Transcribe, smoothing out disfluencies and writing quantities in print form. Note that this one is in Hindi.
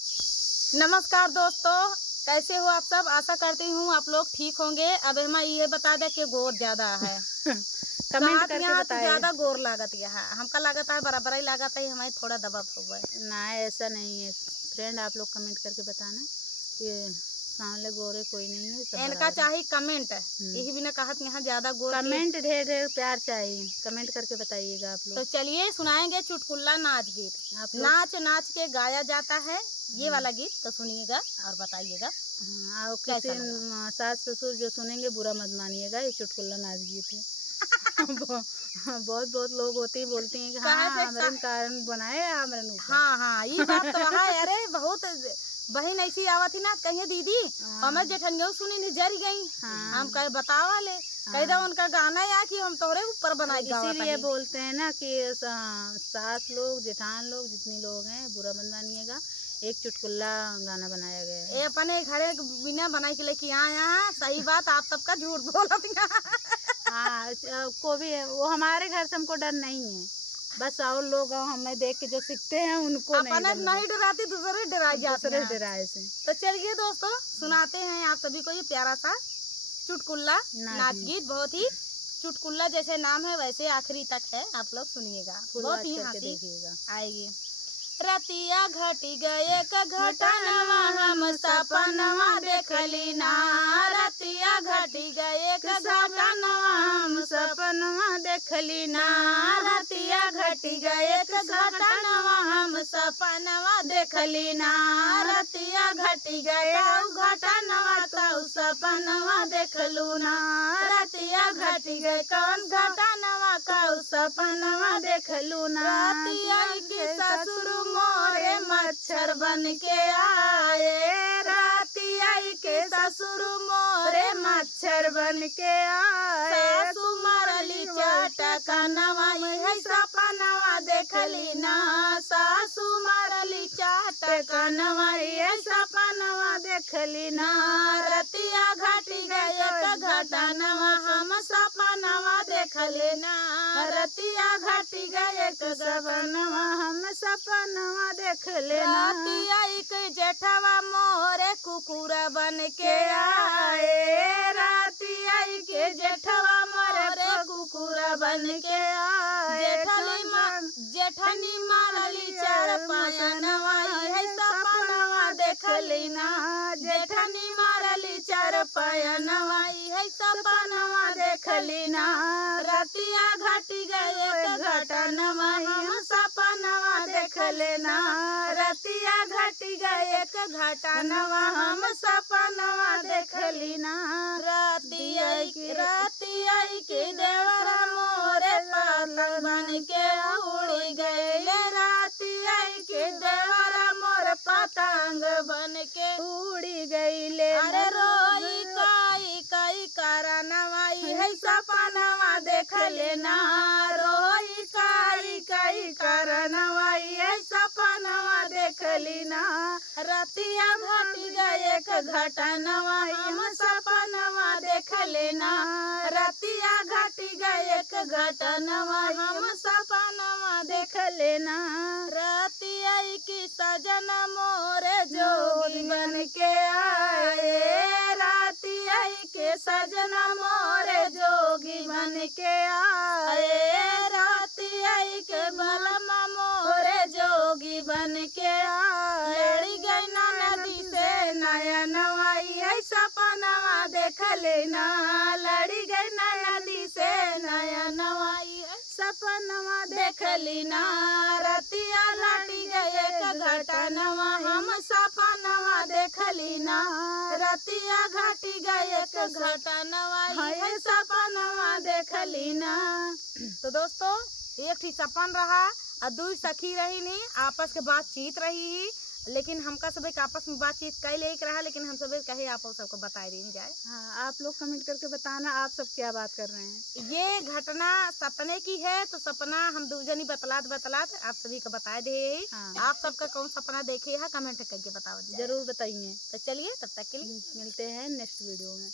नमस्कार दोस्तों, कैसे हो आप सब। आशा करती हूँ आप लोग ठीक होंगे। अब हम ये बता दे कि गोर ज्यादा है। कमेंट करके यहाँ तो बताए ज्यादा गोर लागत है, हमका लागत है बराबर ही लागत है, हमारी थोड़ा दबा हुआ है ना। ऐसा नहीं है फ्रेंड, आप लोग कमेंट करके बताना कि सांवले गोरे कोई नहीं है, सब इनका बराबर है। चाहिए कमेंट, यही भी ना कहा यहाँ ज्यादा गोर के। कमेंट ढेर ढेर प्यार चाहिए, कमेंट करके बताइएगा आप तो लोग। चलिए सुनाएंगे चुटकुल्ला नाच गीत। नाच नाच के गाया जाता है ये वाला गीत, तो सुनिएगा और बताइएगा। हाँ, किसी सास ससुर जो सुनेंगे बुरा मत मानिएगा, ये चुटकुल्ला नाच गीत है। बहुत बहुत लोग होते ही बोलते हैं कि हाँ हमारे कारण बनाए हमारे। हाँ, ये बात तो है। अरे बहुत बहन ऐसी आवत थी ना, कहिए दीदी हमें जेठनियों सुनी नहीं जरी गई। हम कहे बतावा ले, कह दो उनका गाना या कि हम तोहरे ऊपर बनाई। इसीलिए बोलते हैं ना कि सास लोग जेठान लोग जितनी लोग हैं बुरा मत मानिएगा, एक चुटकुल्ला गाना बनाया गया है। ये अपने घरे बिना बनाई के लेके आया। सही बात, आप सबका झूठ बोला। हाँ, को भी वो हमारे घर से हमको डर नहीं है, बस और लोग हमें देख के जो सीखते हैं उनको नहीं डराती, दूसरे डराए जाते हैं। दूसरे डराए से। तो चलिए दोस्तों सुनाते हैं आप सभी को ये प्यारा सा चुटकुल्ला नाच गीत। बहुत ही चुटकुल्ला जैसे नाम है वैसे आखिरी तक है, आप लोग सुनिएगा, बहुत ही हंसी आएगी। रतिया घटी गए का घटनवा हम सपनवा देखली ना। रतिया घटी गए का घटनवा हम सपनवा देखली ना। रतिया घटी गए का घटनवा हम सपनवा देखली ना। रतिया घटी गए घटनवा तो सपनवा देखलू ना। रतिया घटी गए कौन घटनवा का सपनवा देखलू ना। रतिया के ससुर मोरे मच्छर बन के आए। रातिया के ससुर मोरे मच्छर बन के आए। सासु मरली चटकनवा है सपनवा देखली ना। सासु मरली चटकनवा है सपनवा देखली ना। रतिया घटी गए घटनवा हम सपनवा देखली ना। रतिया घटी गए सपनवा हम सपनवा देख लेना। रतिया के जेठवा मोरे कुकुरा बन के आए। रतिया के जेठवा मोरे कुकुरा बन के आए। जेठनी मारली चार पायनवा है सपनवा देखली ना। जेठनी मारली चार पायनवा है सपनवा देखली ना। रतिया घटी गए घटनवा हम सपनवा देख लेना। रतिया घटी गए घटनवा हम सपनवा देख लेना। रतिया के देवरा मोरे पालन बन के उड़ी गए। रतिया के देवरा मोर पतंग बन के उड़ी गईले। अरे रोई काई कारणवा है सपनवा देख लेना। रोई काई कारणवा है सपनवा देखली ना। रतिया घटी गए घटनवा हम सपनवा देख लेना। रतिया घटी गए घटनवा हम सपनवा देख लेना। रतिया की सजन मोरे जोगी बन के आए। रतिया के सजन मोरे जोगी बन के आए। रतिया के बलमा मोरे जोगी बन के आए। लड़ी गई ना नदी से नया नवाई है सपनवा देख लेना। लड़ी गई ना नदी से नया नवाई है सपनवा देख लेना। रतिया लड़ी गए घटनवा हम सपनवा देख लेना। रतिया घटी गए घटनवा है सपनवा देख लेना। तो दोस्तों एक थी सपन रहा और दू सखी रही नहीं, आपस के बातचीत रही। लेकिन हमका सब आपस में बातचीत कैल एक रहा, लेकिन हम सब कहे आप सबको बताए देनी जाए। हाँ, आप लोग कमेंट करके बताना आप सब क्या बात कर रहे हैं। ये घटना सपने की है, तो सपना हम दूजनी बतलात आप सभी को बताए दे। हाँ। आप सबका कौन सपना देखे है कमेंट करके बताओ, जरूर बताइए। तो चलिए तब तक के लिए मिलते हैं नेक्स्ट वीडियो में।